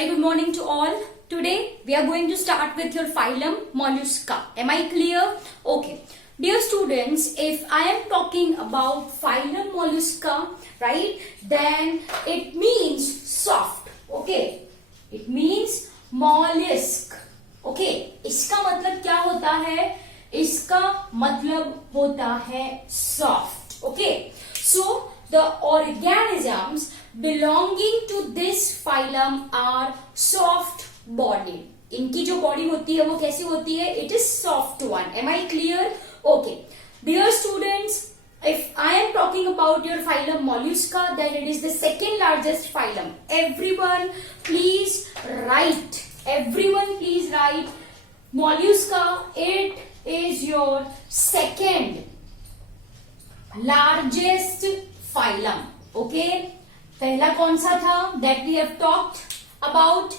Very good morning to all. Today we are going to start with your phylum Mollusca. Am I clear? Okay. Dear students, if I am talking about phylum Mollusca, right, then it means soft. Okay. It means mollusk. Okay. इसका मतलब क्या होता है? इसका मतलब होता है soft. Okay. So the organisms belonging to this phylum are soft bodied. इनकी जो बॉडी होती है वो कैसी होती है? It is soft one. Am I clear? Okay. Dear students, if I am talking about your phylum Mollusca, then it is the second largest phylum. Everyone please write. Everyone please write. Mollusca, it is your second largest phylum. Okay. पहला कौन सा था? That we have talked about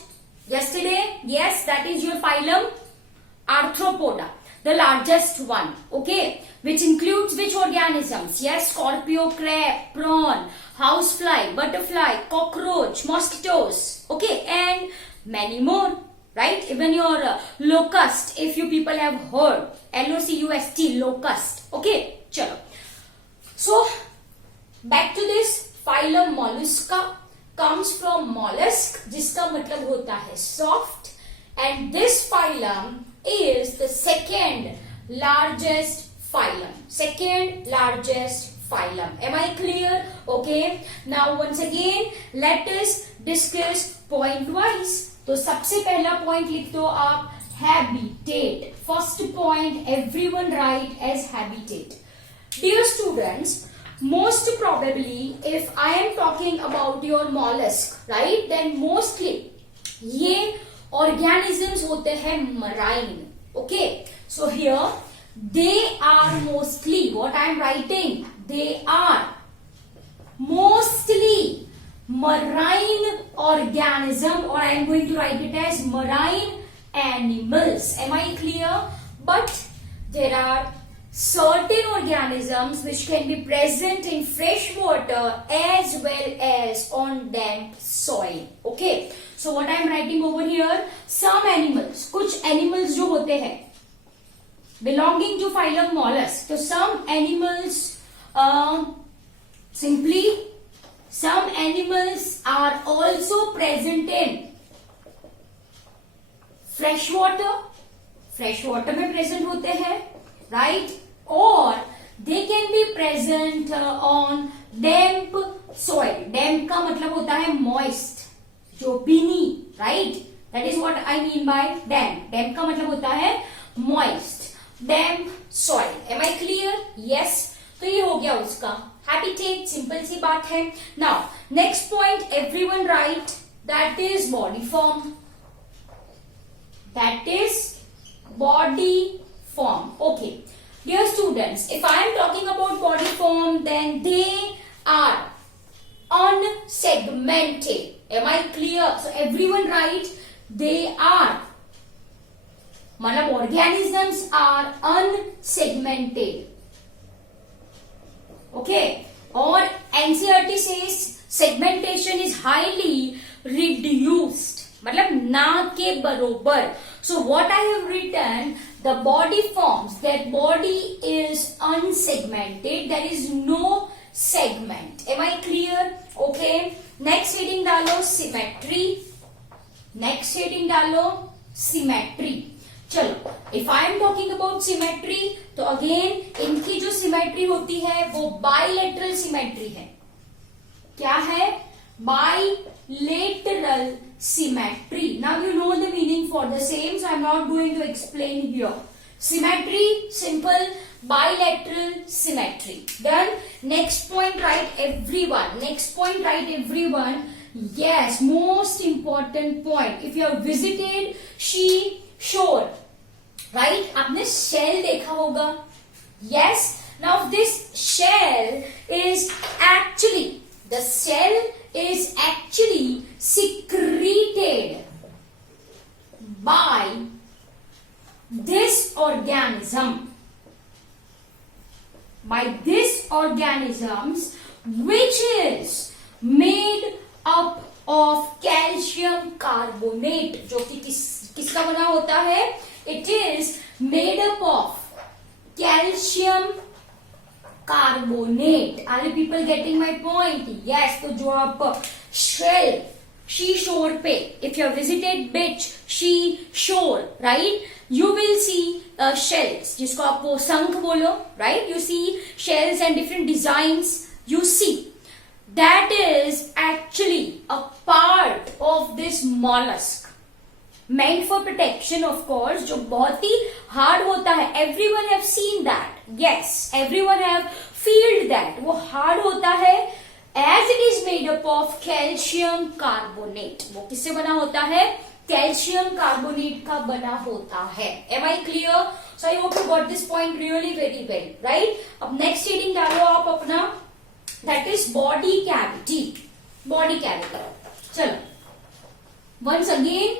yesterday. Yes, that is your phylum Arthropoda, the largest one. Okay, which includes which organisms? Yes, scorpio, crab, prawn, housefly, butterfly, cockroach, mosquitoes. Okay, and many more. Right? Even your locust, if you people have heard, LOCUST, locust. Okay, chalo. So back to this. Phylum Mollusca comes from mollusk, जिसका मतलब होता है soft, and this phylum is the second largest phylum. Second largest phylum. Am I clear? Okay. Now once again, let us discuss point wise. तो सबसे पहला point लिख दो आप habitat. First point everyone write as habitat. Dear students, most probably if I am talking about your mollusk, right, then mostly ये organisms होते हैं marine. Okay, so here they are mostly, what I am writing, they are mostly marine organism, or I am going to write it as marine animals. Am I clear? But there are certain organisms which can be present in fresh water as well as on damp soil. Okay, so what I am writing over here, some animals, कुछ animals जो होते हैं belonging to phylum mollusk, so some animals simply some animals are also present in fresh water. fresh water में present होते हैं, right, or they can be present on damp soil. damp का मतलब होता है moist, जो भीनी, right, that is what I mean by damp. damp का मतलब होता है moist, damp soil. Am I clear? Yes. तो ये हो गया उसका habitat. सिंपल सी बात है. Now next point everyone write, that is body form. that is body form. Okay. Dear students, if I am talking about body form, then they are unsegmented. Am I clear? So everyone write, they are, मतलब organisms are unsegmented. Okay. Or NCERT says segmentation is highly reduced. मतलब ना के बरोबर. So what I have written, the body forms, that body is unsegmented. There is no segment. Am I clear? Okay. Next heading डालो symmetry. Next heading डालो symmetry. चलो, if I am talking about symmetry, तो again इनकी जो symmetry होती है वो bilateral symmetry है. क्या है? Bilateral symmetry. Now you know the meaning for the same, so I am not going to explain here. Symmetry, simple, bilateral symmetry. Done. Next point, write everyone. Next point, write everyone. Yes, most important point. If you have visited shore, right? आपने shell देखा होगा. Yes. Now this shell is actually, the shell is actually secreted by this organism. By this organisms which is made up of calcium carbonate, जो कि किसका बना होता है? It is made up of calcium carbonate. Are you people getting my point? Yes. तो जो आप shell, seashore पे, if you have visited beach, seashore, right? You will see shells, जिसको आप वो शंख बोलो, right? You see shells and different designs. You see. That is actually a part of this mollusk, meant for protection, of course, जो बहुत ही hard होता है. Everyone have seen that. Yes, everyone have felt that. वो hard होता है. As it is made up of calcium carbonate. वो किससे बना होता है? Calcium carbonate का बना होता है. Am I clear? So I hope you got this point really very well, right? अब next heading डालो आप अपना. That is body cavity. Body cavity. चलो. Once again,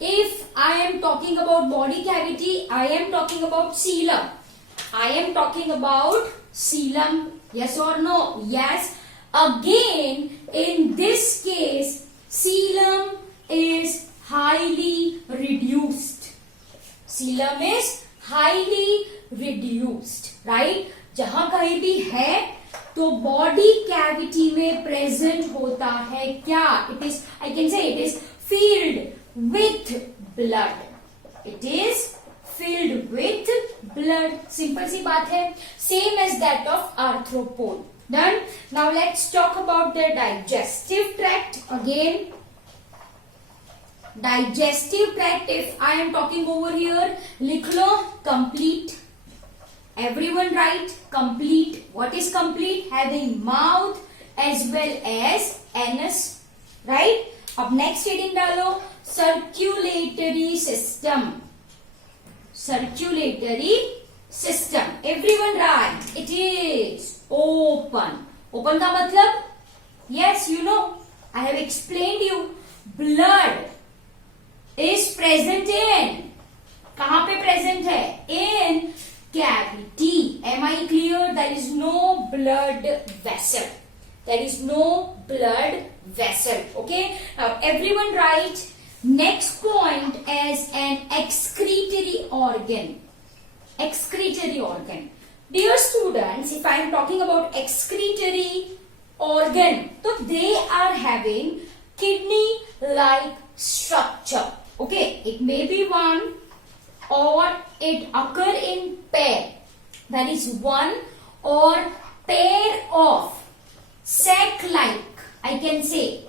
if I am talking about body cavity, I am talking about coelom. I am talking about coelom. Yes or no? Yes. Again, in this case, coelom is highly reduced. Coelom is highly reduced, right? जहां कहीं भी है तो body cavity में present होता है क्या? It is, I can say it is filled with blood. It is filled with blood. Simple सी बात है. Same as that of arthropod. Done. Now let's talk about the digestive tract again. Digestive tract, if I am talking over here, लिख लो complete. Everyone write complete. What is complete? Having mouth as well as anus, right? अब next heading डालो circulatory system. Circulatory system. Everyone write. It is open. Open का मतलब? Yes, you know. I have explained you. Blood is present in. कहाँ पे present है? In cavity. Am I clear? There is no blood vessel. There is no blood vessel. Okay. Now everyone write next point as an excretory organ. Excretory organ. Dear students, if I am talking about excretory organ, so they are having kidney-like structure. Okay. It may be one or it occur in pair. That is one or pair of sac-like, I can say,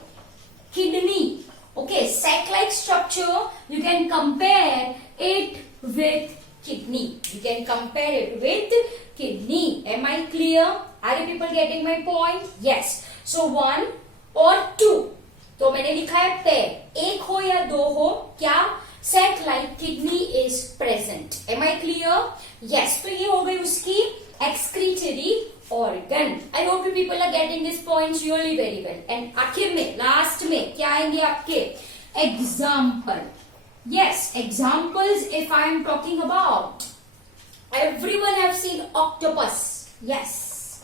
kidney. Okay, sac-like structure, you can compare it with kidney. You can compare it with kidney. Am I clear? Are you people getting my point? Yes. So one or two. तो मैंने लिखा है pair. एक हो या दो हो, क्या? sac-like kidney is present. Am I clear? Yes. तो ये हो गई उसकी excretory organ. I hope you people are getting these points really very well. And आखिर में, last में क्या आएंगे आपके? Example. Yes, examples. If I am talking about, everyone have seen octopus. Yes,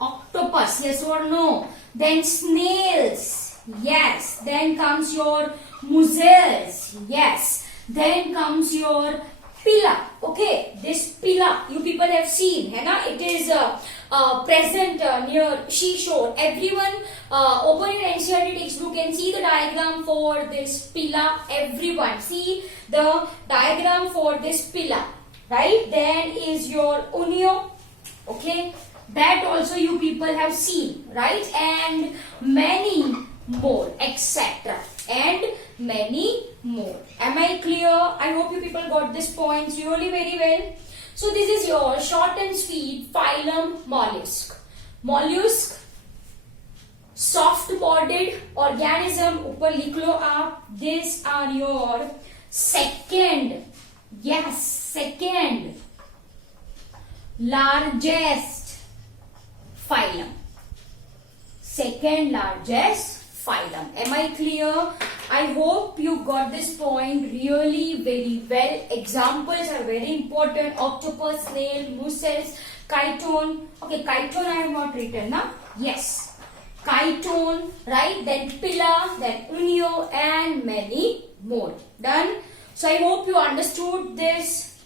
octopus. Yes or no? Then snails. Yes. Then comes your mussels. Yes. Then comes your pila. Okay, this pila you people have seen, है ना? It is present near seashore. Everyone open your NCERT textbook and see the diagram for this pila. Everyone see the diagram for this pila, right? Then is your unio. Okay, that also you people have seen, right? And many more, etc. And many more. Am I clear? I hope you people got this points really very well. So this is your short and sweet phylum mollusk. Mollusk, soft bodied organism. ऊपर लिख लो आप. These are your second, yes, second largest phylum. Second largest phylum. Am I clear? I hope you got this point really very well. Examples are very important. Octopus, snail, mussels, chiton. Okay, chiton I have not written, na? Yes. Chiton, right? Then Pilla, then Unio, and many more. Done? So I hope you understood this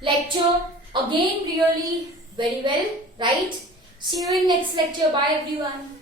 lecture again really very well, right? See you in next lecture. Bye everyone.